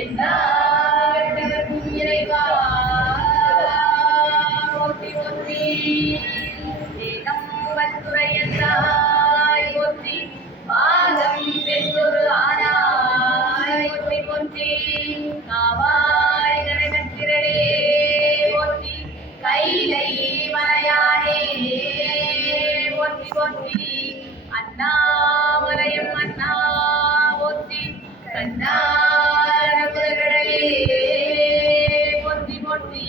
எல்லாவற்றவர்க்கும் இறைவா போற்றி போற்றி. வேதம் வந்துரையந்தாய் போற்றி, பாகம் பெற்றொரு ஆனாய் போற்றி போற்றி. காவாய் கனகத்திரளே போற்றி, கைலை மலையானே போற்றி போற்றி. அண்ணாமலையம் அண்ணா போற்றி, கண்ணார முதல்கடலே போற்றி போற்றி.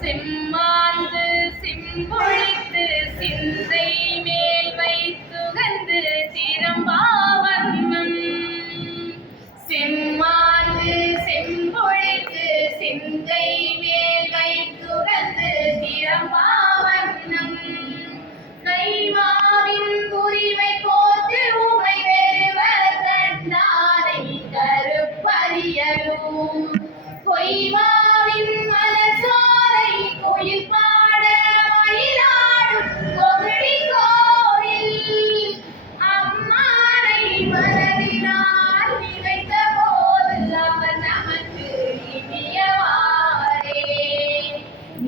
செம்மாந்து சிம்பொழித்து சிந்தை மேல் வைத்துகந்து திறம்பாவர்ணம். செம்மாந்து செம்பொழித்து சிந்தை மேல் வைத்துகந்து திறம்பாவர்ணம். கைமாவின் உரிமை போத்து உமை வெறுவர் கண்டானை கருப்பரியலும். பொய்மாவின் மலசோலை கோயில் பாட மயிலாடும் கோவிடி கோயில். அம்மானை மனதினால் நினைத்த போது அவர் நமக்கு இனியவாரே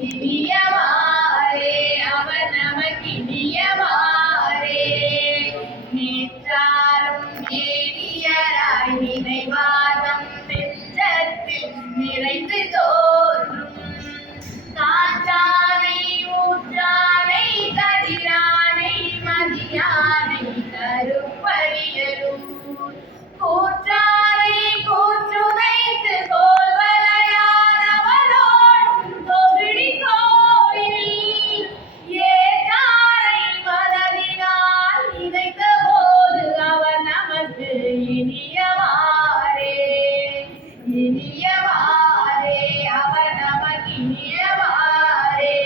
இனியவாரே, அவர் நமக்கு இனியவாரே. நேற்றாரும் ஏனியராய் நினைவாதம் நெஞ்சத்தில் நிறைந்து தோன்றும். காற்றானை ஊற்றானை கதிரானை மதியானை கருப்பரியலும். கூற்றானை கூற்றுதைத்து கோல்வலையார் அவரோடும் கோவிடி கோயில். ஏற்றானை மனதினால் நினைத்த போது அவர் நமக்கு இனியவாரே இனியவாரே, அவர் நமக்கு இனியவாரே.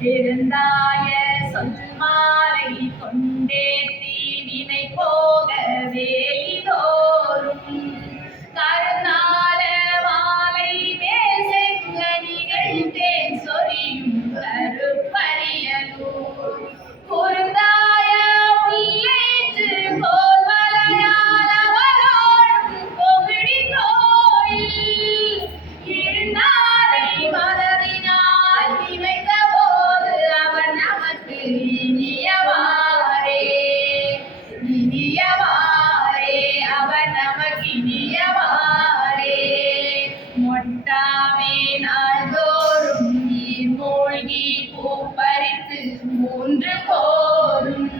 பெருந்தாய சொன்மாலை கொண்டேத்தி வினை போக வேலிதோறும். கருநாள மாலை மேல் செங்கனிகள் தேன் சொரியும் கருப்பரியலூர். குறுந்தாய உள்ளேற்று கோல்வலையால் அவரோடும் கோவிடி கோயில். இருந்தாரை மனதினால் நினைத்த போது அவர் நமக்கு இனியவாரே இனியவாரே, அவர் நமக்கு இனியவாரே. மொட்டாமே நாள்தோறும் நீர் மூழ்கி பூப்பறித்து மூன்று கோரும்.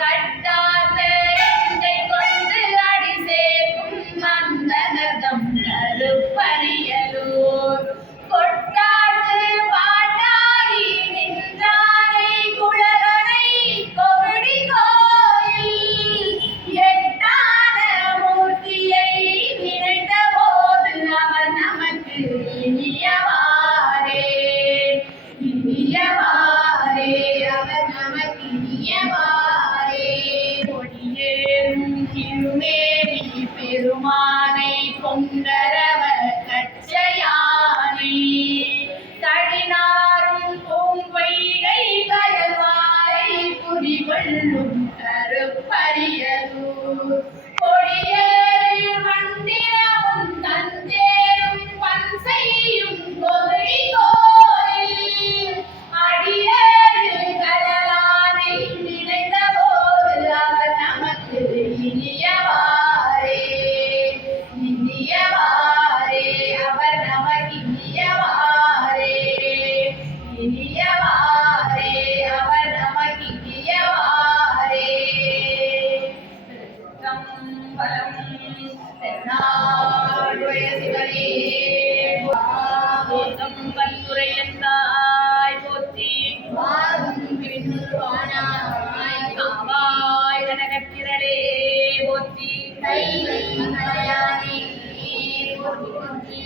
கட்டாத எந்தை கொண்டு அடி சேர்க்கும் மந்தனதம் கருப்பரியலூர். கொட்டாற்று பாட்டாகி நின்றானை குழலனை கோவிடி கோயில். எட்டான மூர்த்தியை நினைத்த போது அவர் நமக்கு இனியவாரே இனியவாரே, அவர் நமக்கு இனியவாரே. கொடியேறும் திருமேனி பெருமானை கொண்டரவ கச்சையானை. தடினாரும் பூம்பொய்கை கயல்வாரை குறிகொள்ளும் கருப்பரியலூர். கொடியேறு மந்திரமும் தஞ்சேரும் பன்செய்யும் கோவிடி கோயில். அடியேறு கயலானை நினைத்த போது அவர் நமக்கு இனியவாரே இனியவாரே, அவர் நமக்கு இனியவாரே இனியவாரே, அவர் நமக்கு இனியவாரே. திருச்சிற்றம்பலம். தென்னாடுடைய சிவனே போதம் வந்துரையந்தாய் போற்றி, பாகம் பெற்றொரு ஆனாய் காவாய் கனகத்திரளே போற்றி. கைலை மலையானே போற்றி போற்றி.